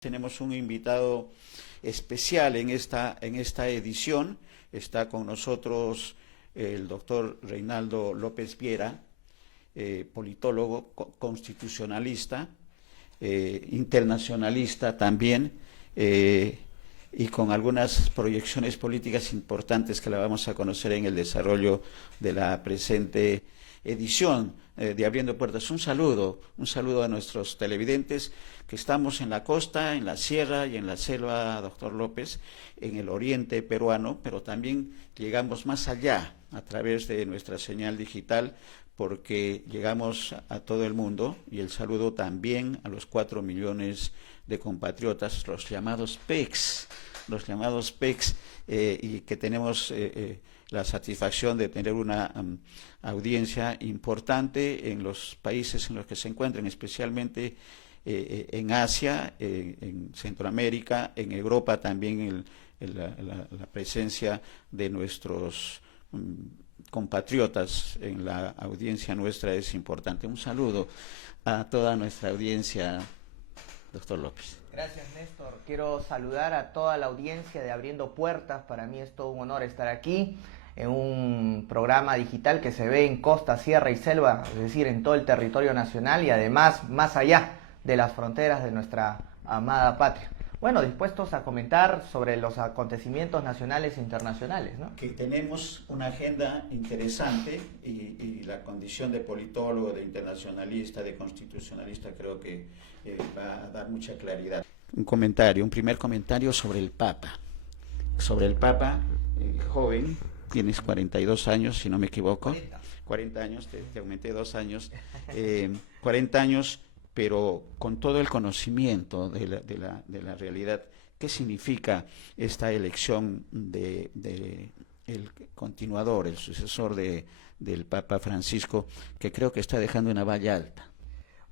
Tenemos un invitado especial en esta edición. Está con nosotros el doctor Reinaldo López Viera, politólogo, constitucionalista, internacionalista también, y con algunas proyecciones políticas importantes que la vamos a conocer en el desarrollo de la presente edición de Abriendo Puertas. Un saludo a nuestros televidentes que estamos en la costa, en la sierra y en la selva, doctor López, en el oriente peruano, pero también llegamos más allá a través de nuestra señal digital, porque llegamos a todo el mundo, y el saludo también a los 4 millones de compatriotas, los llamados PECs, y que tenemos la satisfacción de tener una audiencia importante en los países en los que se encuentran, especialmente en Asia, en Centroamérica, en Europa también la presencia de nuestros compatriotas en la audiencia nuestra es importante. Un saludo a toda nuestra audiencia, doctor López. Gracias, Néstor. Quiero saludar a toda la audiencia de Abriendo Puertas. Para mí es todo un honor estar aquí en un programa digital que se ve en costa, sierra y selva, es decir, en todo el territorio nacional y además más allá de las fronteras de nuestra amada patria. Bueno, dispuestos a comentar sobre los acontecimientos nacionales e internacionales, ¿no? Que tenemos una agenda interesante y la condición de politólogo, de internacionalista, de constitucionalista, creo que va a dar mucha claridad. Un primer comentario sobre el Papa. Joven, tienes 42 años, si no me equivoco. 40 años, te aumenté 2 años. 40 años, pero con todo el conocimiento de la realidad. ¿Qué significa esta elección de el continuador, el sucesor del Papa Francisco, que creo que está dejando una valla alta?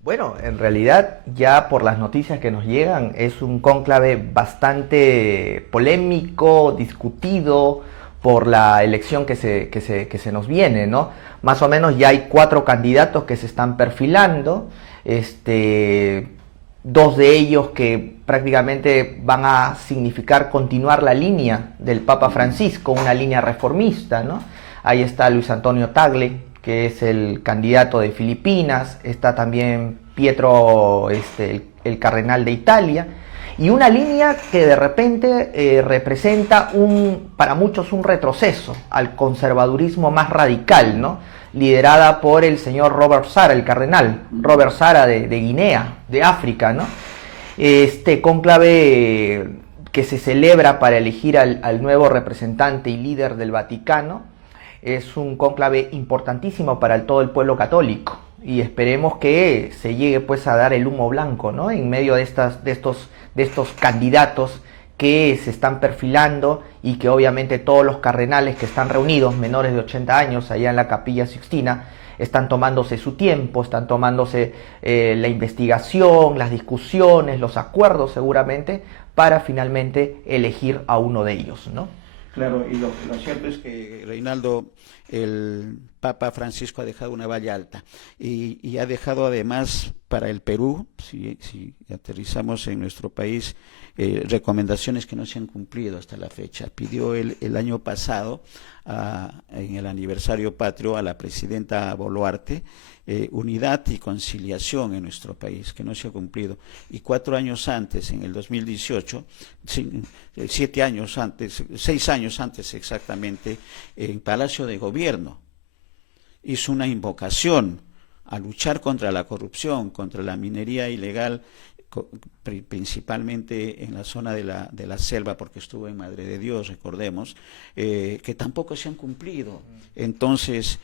Bueno, en realidad ya por las noticias que nos llegan es un cónclave bastante polémico, discutido por la elección que se nos viene, ¿no? Más o menos ya hay 4 candidatos que se están perfilando, 2 de ellos que prácticamente van a significar continuar la línea del Papa Francisco, una línea reformista, ¿no? Ahí está Luis Antonio Tagle, que es el candidato de Filipinas, está también Pietro, el cardenal de Italia, y una línea que de repente representa para muchos un retroceso al conservadurismo más radical, ¿no? Liderada por el señor Robert Sara, el cardenal Robert Sara de Guinea, de África, ¿no? Este cónclave que se celebra para elegir al nuevo representante y líder del Vaticano es un cónclave importantísimo para todo el pueblo católico, y esperemos que se llegue pues a dar el humo blanco, ¿no? En medio de estos candidatos que se están perfilando, y que obviamente todos los cardenales que están reunidos, menores de 80 años, allá en la Capilla Sixtina, están tomándose su tiempo, están tomándose la investigación, las discusiones, los acuerdos seguramente, para finalmente elegir a uno de ellos, ¿no? Claro, y lo cierto es que, Reinaldo, el Papa Francisco ha dejado una valla alta y ha dejado además para el Perú, si aterrizamos en nuestro país, recomendaciones que no se han cumplido hasta la fecha. Pidió el año pasado, en el aniversario patrio, a la presidenta Boluarte, unidad y conciliación en nuestro país, que no se ha cumplido. Y 4 años antes, en el 2018, 6 años antes exactamente, en Palacio de Gobierno, hizo una invocación a luchar contra la corrupción, contra la minería ilegal, principalmente en la zona de la selva, porque estuvo en Madre de Dios, recordemos, que tampoco se han cumplido. Entonces,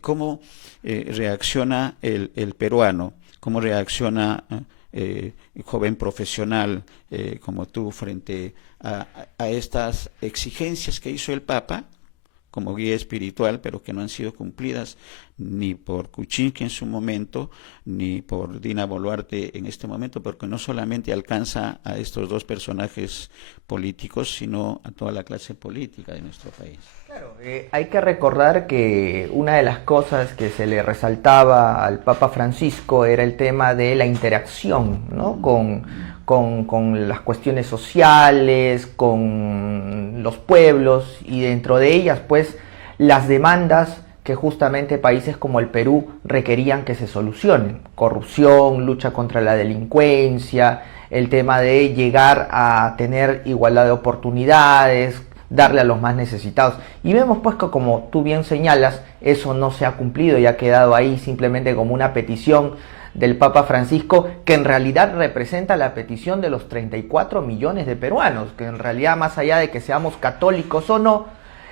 ¿cómo reacciona el peruano? ¿Cómo reacciona el joven profesional como tú frente a estas exigencias que hizo el Papa como guía espiritual, pero que no han sido cumplidas ni por Kuczynski en su momento, ni por Dina Boluarte en este momento, porque no solamente alcanza a estos 2 personajes políticos, sino a toda la clase política de nuestro país? Claro, hay que recordar que una de las cosas que se le resaltaba al Papa Francisco era el tema de la interacción, ¿no? con con las cuestiones sociales, con los pueblos, y dentro de ellas pues las demandas que justamente países como el Perú requerían que se solucionen: corrupción, lucha contra la delincuencia, el tema de llegar a tener igualdad de oportunidades, darle a los más necesitados. Y vemos pues que, como tú bien señalas, eso no se ha cumplido y ha quedado ahí simplemente como una petición del Papa Francisco, que en realidad representa la petición de los 34 millones de peruanos, que en realidad, más allá de que seamos católicos o no,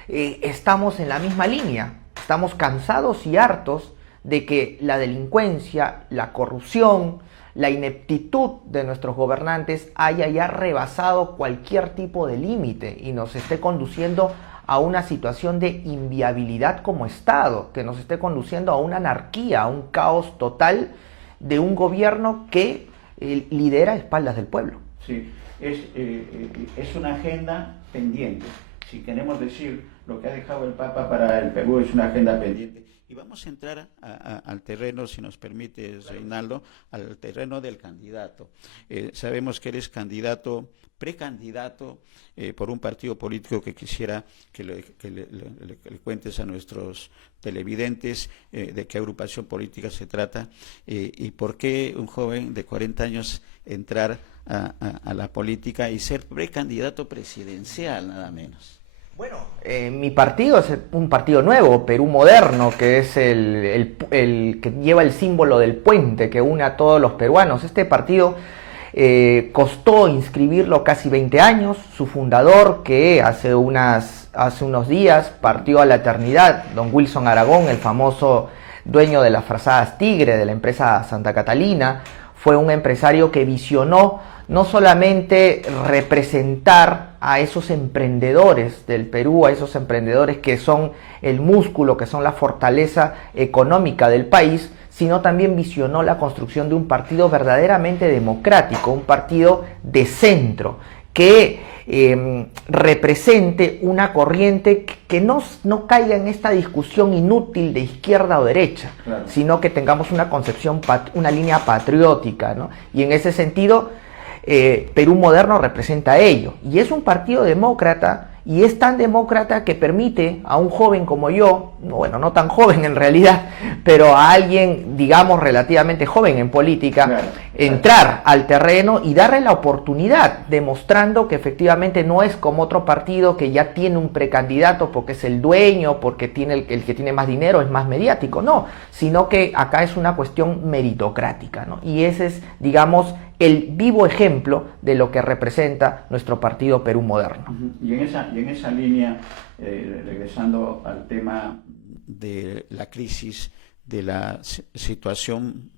estamos en la misma línea. Estamos cansados y hartos de que la delincuencia, la corrupción, la ineptitud de nuestros gobernantes haya ya rebasado cualquier tipo de límite y nos esté conduciendo a una situación de inviabilidad como Estado, que nos esté conduciendo a una anarquía, a un caos total de un gobierno que lidera a espaldas del pueblo. Sí, es una agenda pendiente. Si queremos decir lo que ha dejado el Papa para el Perú, es una agenda pendiente. Y vamos a entrar al terreno, si nos permites, Reinaldo, al terreno del candidato. Sabemos que eres precandidato por un partido político que quisiera que le cuentes a nuestros televidentes de qué agrupación política se trata y por qué un joven de 40 años entrar a la política y ser precandidato presidencial, nada menos. Bueno, mi partido es un partido nuevo, Perú Moderno, que es el que lleva el símbolo del puente que une a todos los peruanos. Este partido costó inscribirlo casi 20 años. Su fundador, que hace unos días partió a la eternidad, don Wilson Aragón, el famoso dueño de las frazadas Tigre, de la empresa Santa Catalina, fue un empresario que visionó no solamente representar a esos emprendedores del Perú, a esos emprendedores que son el músculo, que son la fortaleza económica del país, sino también visionó la construcción de un partido verdaderamente democrático, un partido de centro, que represente una corriente que no caiga en esta discusión inútil de izquierda o derecha, claro, sino que tengamos una concepción, una línea patriótica, ¿no? Y en ese sentido, Perú Moderno representa ello, y es un partido demócrata, y es tan demócrata que permite a un joven como yo, bueno, no tan joven en realidad, pero a alguien, digamos, relativamente joven en política, claro, entrar al terreno y darle la oportunidad, demostrando que efectivamente no es como otro partido que ya tiene un precandidato porque es el dueño, porque tiene el que tiene más dinero, es más mediático, no, sino que acá es una cuestión meritocrática, ¿no? Y ese es, digamos, el vivo ejemplo de lo que representa nuestro partido Perú Moderno. Y en esa línea, regresando al tema de la crisis, de la situación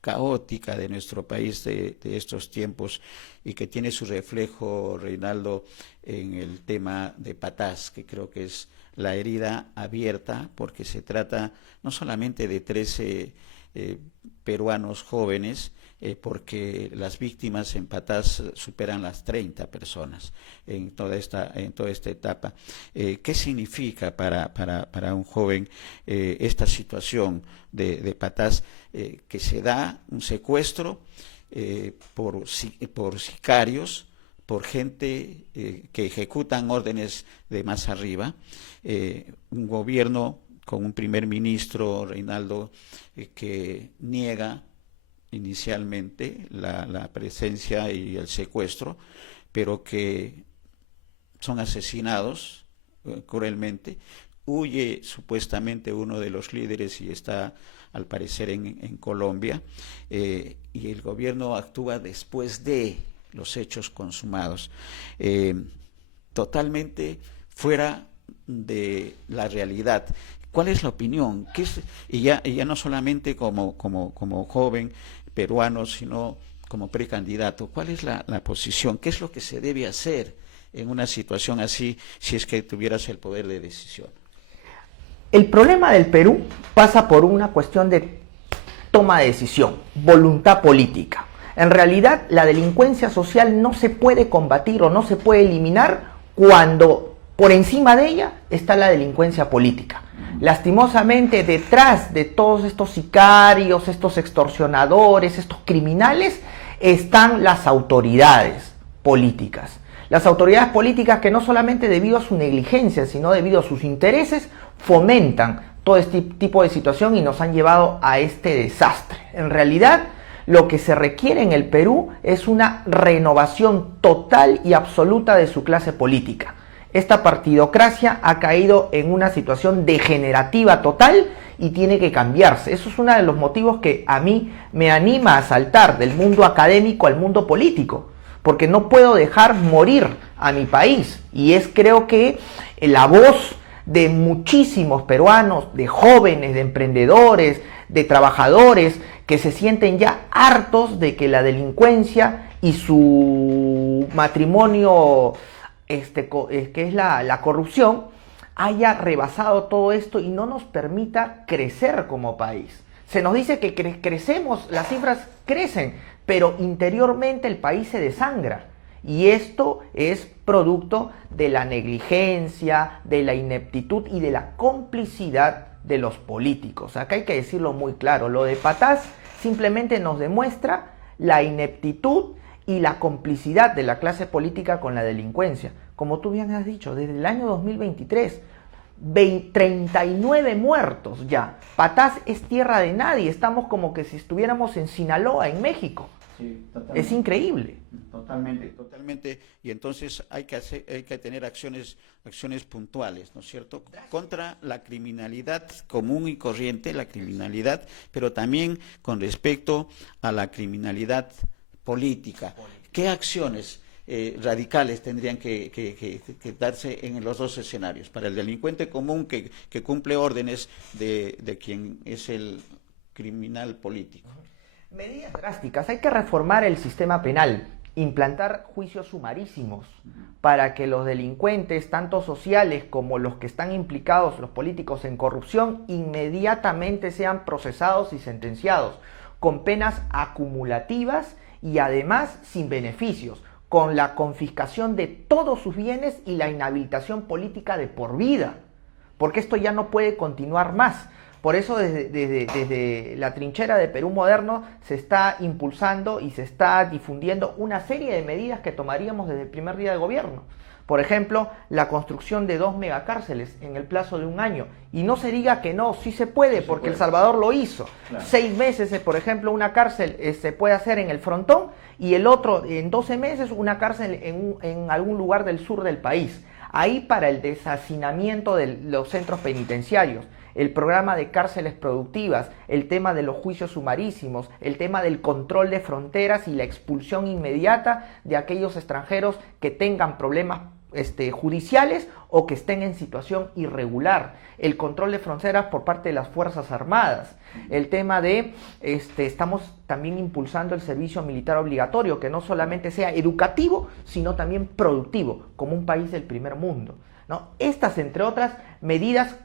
caótica de nuestro país de estos tiempos, y que tiene su reflejo, Reinaldo, en el tema de Patás, que creo que es la herida abierta, porque se trata no solamente de 13 peruanos jóvenes, porque las víctimas en Patás superan las 30 personas en toda esta etapa. ¿Qué significa para un joven esta situación de Patás, que se da un secuestro por sicarios, por gente que ejecutan órdenes de más arriba, un gobierno con un primer ministro, Reinaldo, que niega inicialmente la presencia y el secuestro, pero que son asesinados cruelmente? Huye supuestamente uno de los líderes y está al parecer en Colombia, y el gobierno actúa después de los hechos consumados, totalmente fuera de la realidad. ¿Cuál es la opinión? Y ya no solamente como joven peruano, sino como precandidato, ¿cuál es la posición? ¿Qué es lo que se debe hacer en una situación así, si es que tuvieras el poder de decisión? El problema del Perú pasa por una cuestión de toma de decisión, voluntad política. En realidad, la delincuencia social no se puede combatir o no se puede eliminar cuando por encima de ella está la delincuencia política. Lastimosamente, detrás de todos estos sicarios, estos extorsionadores, estos criminales, están las autoridades políticas. Las autoridades políticas que no solamente debido a su negligencia, sino debido a sus intereses, fomentan todo este tipo de situación y nos han llevado a este desastre. En realidad, lo que se requiere en el Perú es una renovación total y absoluta de su clase política. Esta partidocracia ha caído en una situación degenerativa total y tiene que cambiarse. Eso es uno de los motivos que a mí me anima a saltar del mundo académico al mundo político, porque no puedo dejar morir a mi país. Y es, creo que, la voz de muchísimos peruanos, de jóvenes, de emprendedores, de trabajadores, que se sienten ya hartos de que la delincuencia y su matrimonio, que es la corrupción, haya rebasado todo esto y no nos permita crecer como país. Se nos dice que crecemos, las cifras crecen, pero interiormente el país se desangra. Y esto es producto de la negligencia, de la ineptitud y de la complicidad de los políticos. Acá hay que decirlo muy claro, lo de Patás simplemente nos demuestra la ineptitud y la complicidad de la clase política con la delincuencia. Como tú bien has dicho, desde el año 2023, 39 muertos ya. Patás es tierra de nadie, estamos como que si estuviéramos en Sinaloa, en México. Sí, es increíble. Totalmente. Y entonces hay que tener acciones puntuales, ¿no es cierto? Contra la criminalidad común y corriente, la criminalidad, pero también con respecto a la criminalidad política. ¿Qué acciones radicales tendrían que darse en los dos escenarios? Para el delincuente común que cumple órdenes de quien es el criminal político. Medidas drásticas. Hay que reformar el sistema penal, implantar juicios sumarísimos para que los delincuentes, tanto sociales como los que están implicados, los políticos en corrupción, inmediatamente sean procesados y sentenciados con penas acumulativas y además sin beneficios, con la confiscación de todos sus bienes y la inhabilitación política de por vida, porque esto ya no puede continuar más. Por eso desde la trinchera de Perú Moderno se está impulsando y se está difundiendo una serie de medidas que tomaríamos desde el primer día de gobierno. Por ejemplo, la construcción de 2 megacárceles en el plazo de 1 año. Y no se diga que no, sí se puede, porque El Salvador lo hizo. Claro. 6 meses, por ejemplo, una cárcel se puede hacer en el Frontón y el otro, en 12 meses, una cárcel en algún lugar del sur del país. Ahí para el deshacinamiento de los centros penitenciarios. El programa de cárceles productivas, el tema de los juicios sumarísimos, el tema del control de fronteras y la expulsión inmediata de aquellos extranjeros que tengan problemas judiciales o que estén en situación irregular, el control de fronteras por parte de las Fuerzas Armadas, el tema de, estamos también impulsando el servicio militar obligatorio, que no solamente sea educativo, sino también productivo, como un país del primer mundo, ¿no? Estas, entre otras medidas,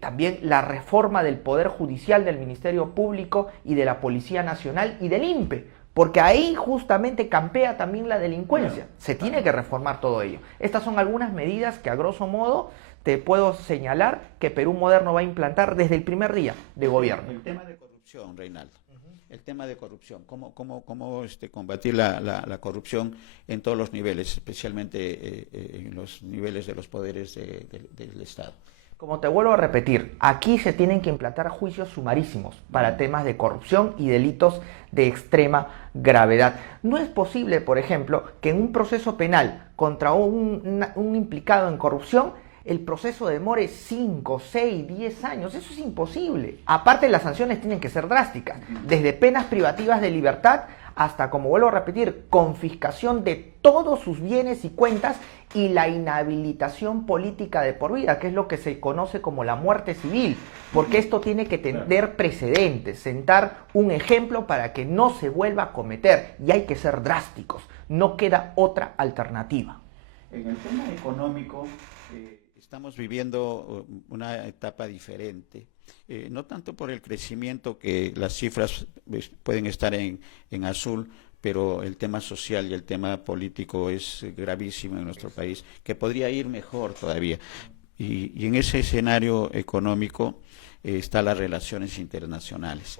también la reforma del Poder Judicial, del Ministerio Público y de la Policía Nacional y del INPE, porque ahí justamente campea también la delincuencia. Se tiene que reformar todo ello. Estas son algunas medidas que a grosso modo te puedo señalar que Perú Moderno va a implantar desde el primer día de gobierno. El tema de corrupción, Reinaldo. El tema de corrupción, cómo combatir la corrupción en todos los niveles, especialmente en los niveles de los poderes del Estado. Como te vuelvo a repetir, aquí se tienen que implantar juicios sumarísimos para temas de corrupción y delitos de extrema gravedad. No es posible, por ejemplo, que en un proceso penal contra un implicado en corrupción el proceso demore 5, 6, 10 años. Eso es imposible. Aparte, las sanciones tienen que ser drásticas, desde penas privativas de libertad hasta, como vuelvo a repetir, confiscación de todos sus bienes y cuentas y la inhabilitación política de por vida, que es lo que se conoce como la muerte civil, porque esto tiene que tener precedentes, sentar un ejemplo para que no se vuelva a cometer, y hay que ser drásticos, no queda otra alternativa. En el tema económico, estamos viviendo una etapa diferente, no tanto por el crecimiento, que las cifras pueden estar en azul, pero el tema social y el tema político es gravísimo en nuestro país, que podría ir mejor todavía. Y en ese escenario económico están las relaciones internacionales.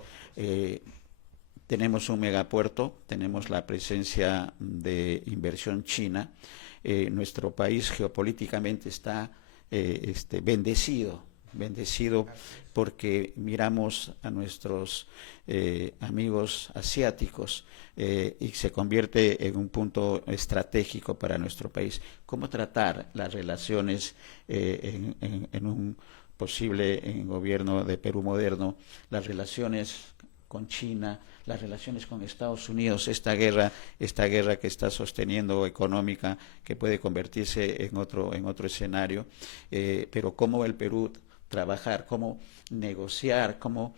tenemos un megapuerto, tenemos la presencia de inversión china. Nuestro país geopolíticamente está bendecido porque miramos a nuestros amigos asiáticos y se convierte en un punto estratégico para nuestro país. ¿Cómo tratar las relaciones en un posible gobierno de Perú moderno, las relaciones con China, las relaciones con Estados Unidos, esta guerra que está sosteniendo económica, que puede convertirse en otro escenario, pero cómo el Perú trabajar, cómo negociar, cómo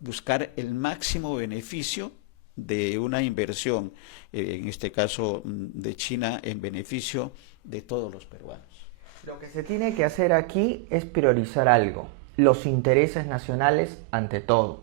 buscar el máximo beneficio de una inversión, en este caso de China, en beneficio de todos los peruanos. Lo que se tiene que hacer aquí es priorizar algo: los intereses nacionales ante todo.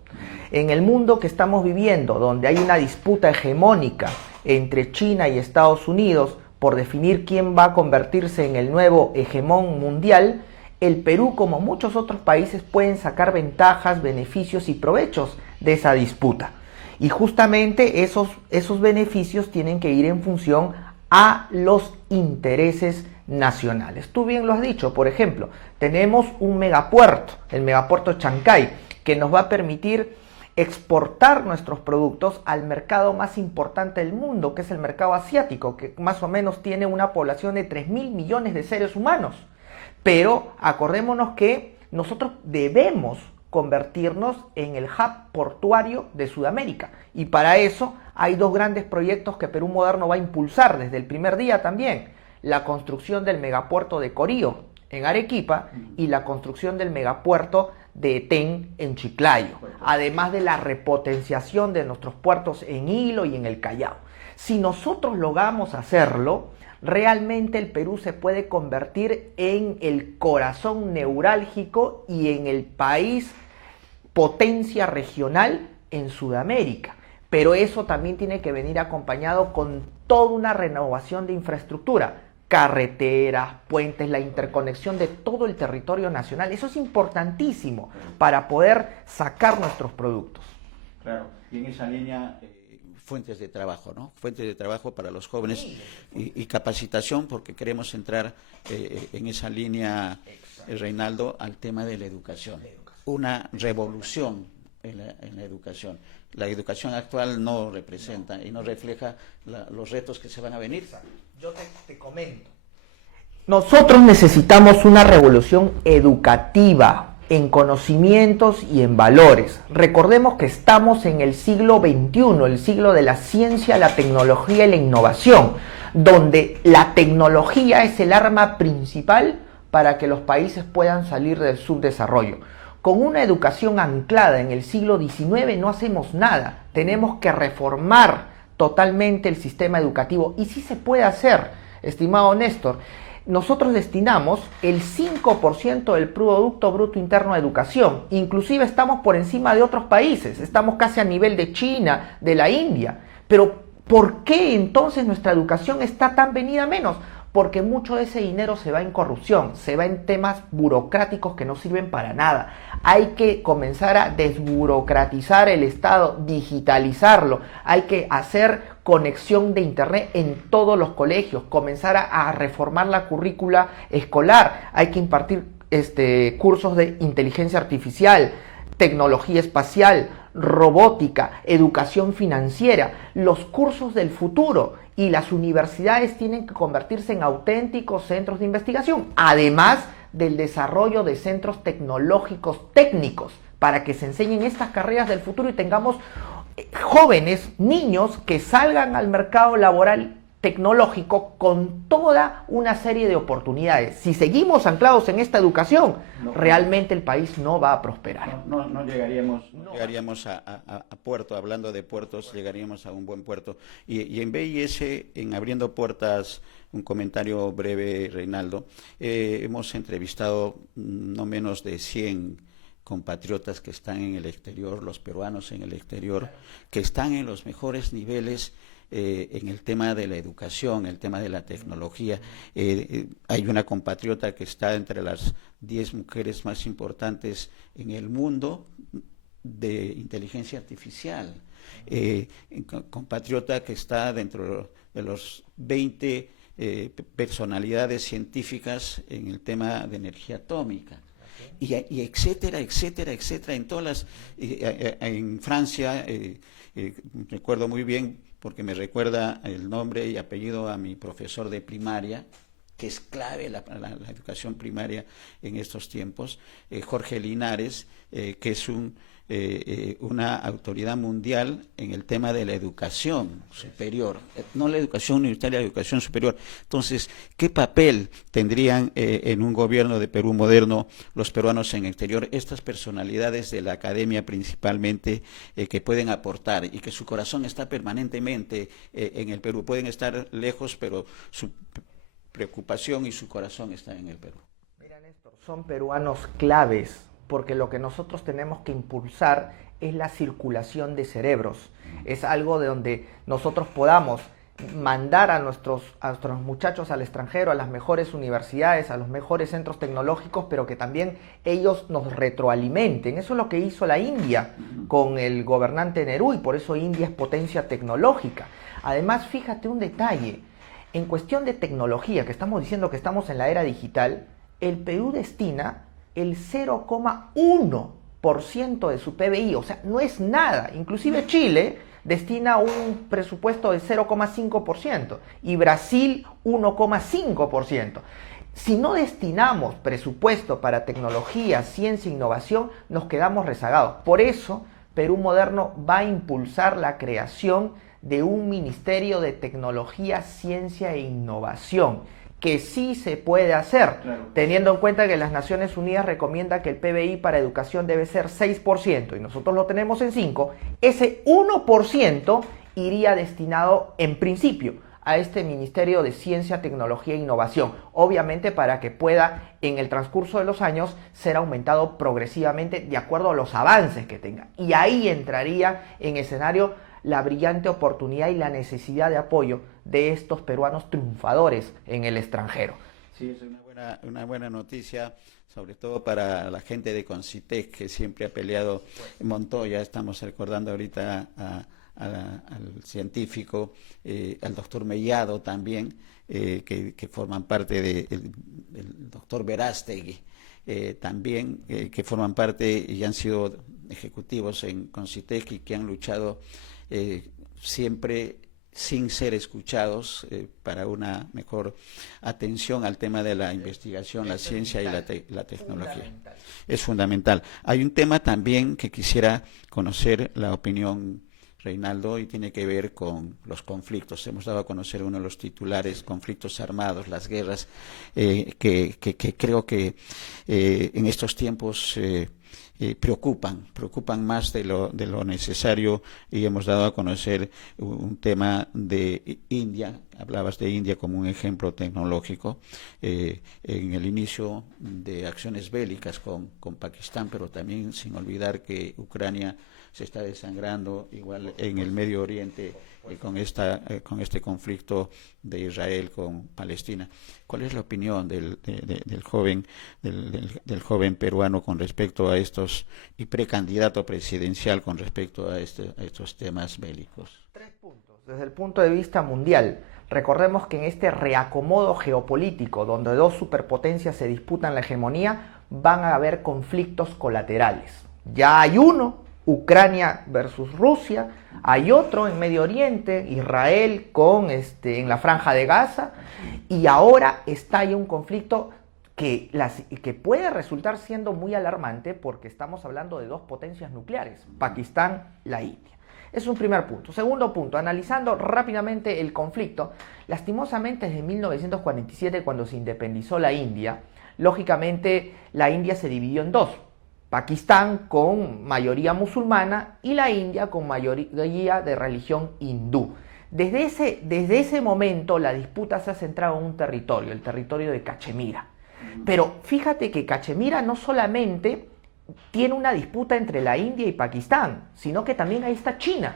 En el mundo que estamos viviendo, donde hay una disputa hegemónica entre China y Estados Unidos por definir quién va a convertirse en el nuevo hegemón mundial, el Perú, como muchos otros países, pueden sacar ventajas, beneficios y provechos de esa disputa. Y justamente esos beneficios tienen que ir en función a los intereses nacionales. Tú bien lo has dicho, por ejemplo, tenemos un megapuerto, el megapuerto Chancay, que nos va a permitir exportar nuestros productos al mercado más importante del mundo, que es el mercado asiático, que más o menos tiene una población de 3.000 millones de seres humanos. Pero acordémonos que nosotros debemos convertirnos en el hub portuario de Sudamérica, y para eso hay dos grandes proyectos que Perú Moderno va a impulsar desde el primer día también: la construcción del megapuerto de Corío en Arequipa y la construcción del megapuerto de Etén en Chiclayo, además de la repotenciación de nuestros puertos en Hilo y en el Callao. Si nosotros logramos hacerlo, realmente el Perú se puede convertir en el corazón neurálgico y en el país potencia regional en Sudamérica. Pero eso también tiene que venir acompañado con toda una renovación de infraestructura: carreteras, puentes, la interconexión de todo el territorio nacional. Eso es importantísimo para poder sacar nuestros productos. Claro, y en esa línea, fuentes de trabajo, ¿no? Fuentes de trabajo para los jóvenes y capacitación, porque queremos entrar en esa línea, Reinaldo, al tema de la educación. Una revolución en la educación. La educación actual no representa y no refleja los retos que se van a venir. Yo te comento. Nosotros necesitamos una revolución educativa en conocimientos y en valores. Recordemos que estamos en el siglo XXI, el siglo de la ciencia, la tecnología y la innovación, donde la tecnología es el arma principal para que los países puedan salir del subdesarrollo. Con una educación anclada en el siglo XIX no hacemos nada. Tenemos que reformar totalmente el sistema educativo, y sí se puede hacer, estimado Néstor. Nosotros destinamos el 5% del Producto Bruto Interno a educación. Inclusive estamos por encima de otros países. Estamos casi a nivel de China, de la India. Pero ¿por qué entonces nuestra educación está tan venida menos? Porque mucho de ese dinero se va en corrupción, se va en temas burocráticos que no sirven para nada. Hay que comenzar a desburocratizar el Estado, digitalizarlo. Hay que hacer conexión de internet en todos los colegios, comenzar a reformar la currícula escolar. Hay que impartir cursos de inteligencia artificial, tecnología espacial, robótica, educación financiera, los cursos del futuro. Y las universidades tienen que convertirse en auténticos centros de investigación, además del desarrollo de centros tecnológicos técnicos, para que se enseñen estas carreras del futuro y tengamos jóvenes, niños que salgan al mercado laboral tecnológico con toda una serie de oportunidades. Si seguimos anclados en esta educación, realmente el país no va a prosperar. No llegaríamos a puerto. Hablando de puertos, llegaríamos a un buen puerto. Y en BIS, en Abriendo Puertas, un comentario breve, Reinaldo, hemos entrevistado no menos de 100 compatriotas que están en el exterior, los peruanos en el exterior, que están en los mejores niveles en el tema de la educación, el tema de la tecnología. Hay una compatriota que está entre las 10 mujeres más importantes en el mundo, de inteligencia artificial, compatriota que está dentro de los 20 personalidades científicas en el tema de energía atómica. Y etcétera, etcétera, etcétera, en todas las, en Francia, recuerdo muy bien, porque me recuerda el nombre y apellido a mi profesor de primaria, que es clave la educación primaria en estos tiempos, Jorge Linares, que es una autoridad mundial en el tema de la educación superior, no la educación universitaria, la educación superior. Entonces, ¿qué papel tendrían en un gobierno de Perú moderno los peruanos en el exterior, estas personalidades de la academia principalmente, que pueden aportar y que su corazón está permanentemente en el Perú? Pueden estar lejos, pero su preocupación y su corazón está en el Perú. Mira, Néstor, son peruanos claves, porque lo que nosotros tenemos que impulsar es la circulación de cerebros. Es algo de donde nosotros podamos mandar a nuestros muchachos al extranjero, a las mejores universidades, a los mejores centros tecnológicos, pero que también ellos nos retroalimenten. Eso es lo que hizo la India con el gobernante Nehru, y por eso India es potencia tecnológica. Además, fíjate un detalle, en cuestión de tecnología, que estamos diciendo que estamos en la era digital, el Perú destina el 0,1% de su PBI, o sea, no es nada. Inclusive Chile destina un presupuesto de 0,5% y Brasil 1,5%. Si no destinamos presupuesto para tecnología, ciencia e innovación, nos quedamos rezagados. Por eso, Perú Moderno va a impulsar la creación de un Ministerio de Tecnología, Ciencia e Innovación, que sí se puede hacer, claro, teniendo en cuenta que las Naciones Unidas recomienda que el PBI para educación debe ser 6% y nosotros lo tenemos en 5%, ese 1% iría destinado en principio a este Ministerio de Ciencia, Tecnología e Innovación, obviamente para que pueda en el transcurso de los años ser aumentado progresivamente de acuerdo a los avances que tenga. Y ahí entraría en escenario la brillante oportunidad y la necesidad de apoyo de estos peruanos triunfadores en el extranjero. Sí, es una buena noticia, sobre todo para la gente de Concitec, que siempre ha peleado Montoya. Estamos recordando ahorita al científico, al doctor Mellado también, que forman parte del doctor Verástegui, también, que forman parte y han sido ejecutivos en Concitec y que han luchado siempre sin ser escuchados para una mejor atención al tema de la investigación, la ciencia y la tecnología. Es fundamental. Hay un tema también que quisiera conocer la opinión, Reinaldo, y tiene que ver con los conflictos. Hemos dado a conocer uno de los titulares, conflictos armados, las guerras, que creo que en estos tiempos preocupan más de lo necesario, y hemos dado a conocer un tema de India. Hablabas de India como un ejemplo tecnológico en el inicio de acciones bélicas con Pakistán, pero también sin olvidar que Ucrania se está desangrando, igual en el Medio Oriente, con este conflicto de Israel con Palestina. ¿Cuál es la opinión del joven peruano con respecto a estos, y precandidato presidencial con respecto a estos temas bélicos? 3 puntos. Desde el punto de vista mundial, recordemos que en este reacomodo geopolítico, donde 2 superpotencias se disputan la hegemonía, van a haber conflictos colaterales. Ya hay uno, Ucrania versus Rusia, hay otro en Medio Oriente, Israel en la Franja de Gaza, y ahora estalla un conflicto que puede resultar siendo muy alarmante, porque estamos hablando de 2 potencias nucleares, Pakistán, la India. Es un primer punto. Segundo punto, analizando rápidamente el conflicto, lastimosamente desde 1947, cuando se independizó la India, lógicamente la India se dividió en 2. Pakistán con mayoría musulmana y la India con mayoría de religión hindú. Desde ese momento la disputa se ha centrado en un territorio, el territorio de Cachemira. Pero fíjate que Cachemira no solamente tiene una disputa entre la India y Pakistán, sino que también ahí está China.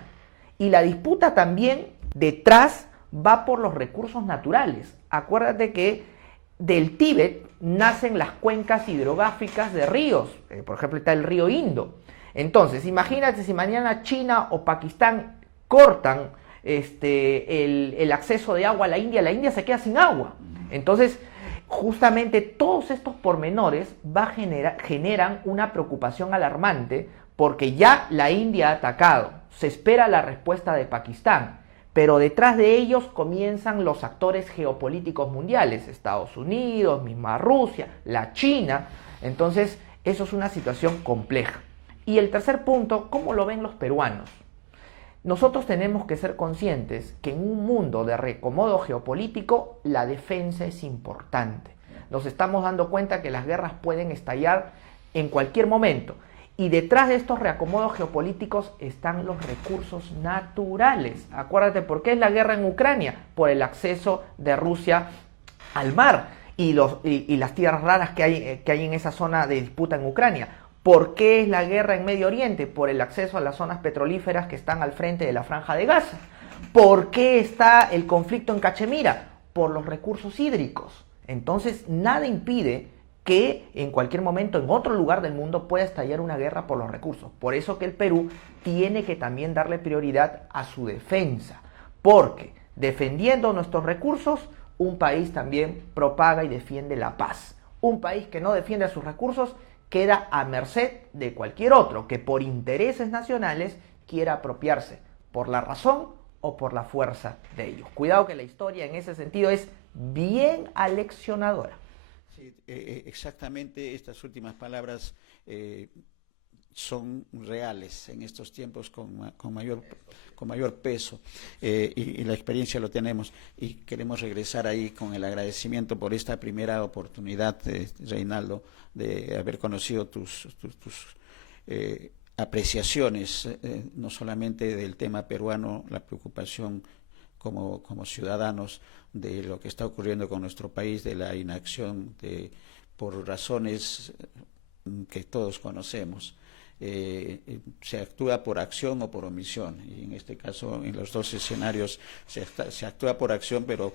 Y la disputa también detrás va por los recursos naturales. Acuérdate que del Tíbet nacen las cuencas hidrográficas de ríos, por ejemplo está el río Indo. Entonces, imagínate si mañana China o Pakistán cortan el acceso de agua a la India se queda sin agua. Entonces, justamente todos estos pormenores generan una preocupación alarmante, porque ya la India ha atacado, se espera la respuesta de Pakistán, pero detrás de ellos comienzan los actores geopolíticos mundiales, Estados Unidos, misma Rusia, la China. Entonces, eso es una situación compleja. Y el tercer punto, ¿cómo lo ven los peruanos? Nosotros tenemos que ser conscientes que en un mundo de reacomodo geopolítico, la defensa es importante. Nos estamos dando cuenta que las guerras pueden estallar en cualquier momento. Y detrás de estos reacomodos geopolíticos están los recursos naturales. Acuérdate, ¿por qué es la guerra en Ucrania? Por el acceso de Rusia al mar y las tierras raras que hay en esa zona de disputa en Ucrania. ¿Por qué es la guerra en Medio Oriente? Por el acceso a las zonas petrolíferas que están al frente de la Franja de Gaza. ¿Por qué está el conflicto en Cachemira? Por los recursos hídricos. Entonces, nada impide que en cualquier momento en otro lugar del mundo pueda estallar una guerra por los recursos. Por eso que el Perú tiene que también darle prioridad a su defensa, porque defendiendo nuestros recursos, un país también propaga y defiende la paz. Un país que no defiende a sus recursos queda a merced de cualquier otro que por intereses nacionales quiera apropiarse por la razón o por la fuerza de ellos. Cuidado que la historia en ese sentido es bien aleccionadora. Sí, exactamente, estas últimas palabras son reales en estos tiempos con mayor peso, y la experiencia lo tenemos, y queremos regresar ahí con el agradecimiento por esta primera oportunidad, Reinaldo, de haber conocido tus apreciaciones, no solamente del tema peruano, la preocupación como ciudadanos de lo que está ocurriendo con nuestro país, de la inacción por razones que todos conocemos. Se actúa por acción o por omisión, y en este caso, en los dos escenarios, se actúa por acción, pero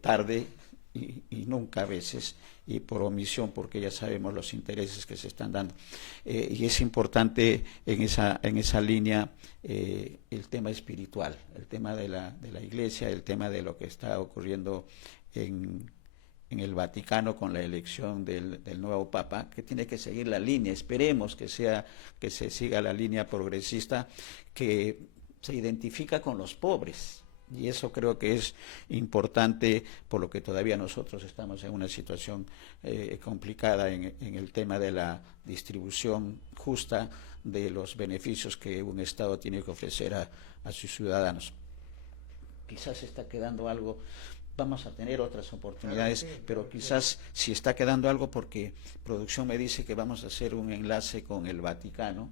tarde y nunca a veces, y por omisión, porque ya sabemos los intereses que se están dando. Y es importante en esa línea el tema espiritual, el tema de la Iglesia, el tema de lo que está ocurriendo en el Vaticano con la elección del nuevo Papa, que tiene que seguir la línea. Esperemos que se siga la línea progresista, que se identifica con los pobres. Y eso creo que es importante, por lo que todavía nosotros estamos en una situación complicada en el tema de la distribución justa de los beneficios que un Estado tiene que ofrecer a sus ciudadanos. Quizás está quedando algo, vamos a tener otras oportunidades, pero quizás si está quedando algo, porque producción me dice que vamos a hacer un enlace con el Vaticano,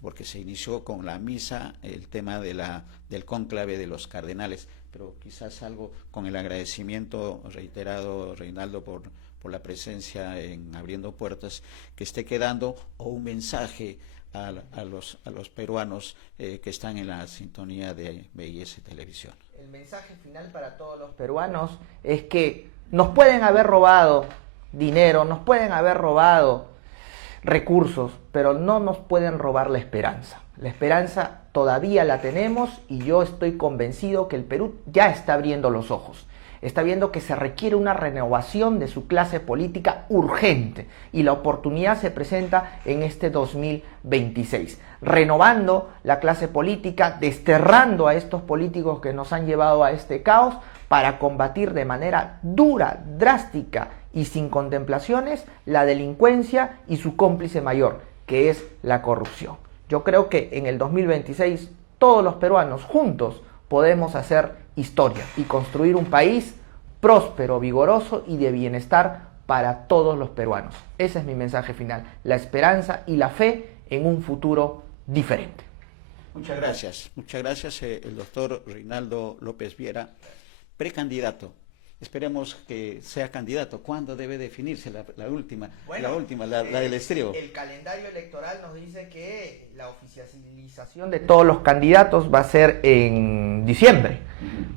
porque se inició con la misa el tema del cónclave de los cardenales, pero quizás algo con el agradecimiento reiterado, Reinaldo, por la presencia en Abriendo Puertas, que esté quedando, o un mensaje a los peruanos que están en la sintonía de BIS Televisión. El mensaje final para todos los peruanos es que nos pueden haber robado dinero, nos pueden haber robado recursos, pero no nos pueden robar la esperanza. La esperanza todavía la tenemos, y yo estoy convencido que el Perú ya está abriendo los ojos. Está viendo que se requiere una renovación de su clase política urgente, y la oportunidad se presenta en este 2026. Renovando la clase política, desterrando a estos políticos que nos han llevado a este caos, para combatir de manera dura, drástica y sin contemplaciones la delincuencia y su cómplice mayor, que es la corrupción. Yo creo que en el 2026 todos los peruanos juntos podemos hacer historia y construir un país próspero, vigoroso y de bienestar para todos los peruanos. Ese es mi mensaje final, la esperanza y la fe en un futuro diferente. Muchas gracias el doctor Reinaldo López Viera, precandidato. Esperemos que sea candidato. ¿Cuándo debe definirse la última, la del estribo? El calendario electoral nos dice que la oficialización de todos los candidatos va a ser en diciembre,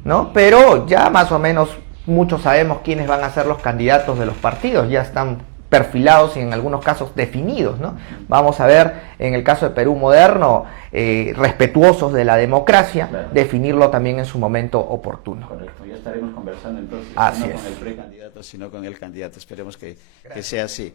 ¿no? Pero ya más o menos muchos sabemos quiénes van a ser los candidatos de los partidos, ya están perfilados y en algunos casos definidos, ¿no? Vamos a ver, en el caso de Perú moderno, respetuosos de la democracia, claro, definirlo también en su momento oportuno. Correcto, ya estaremos conversando entonces, Así no es. con el precandidato, sino con el candidato. Esperemos que sea así.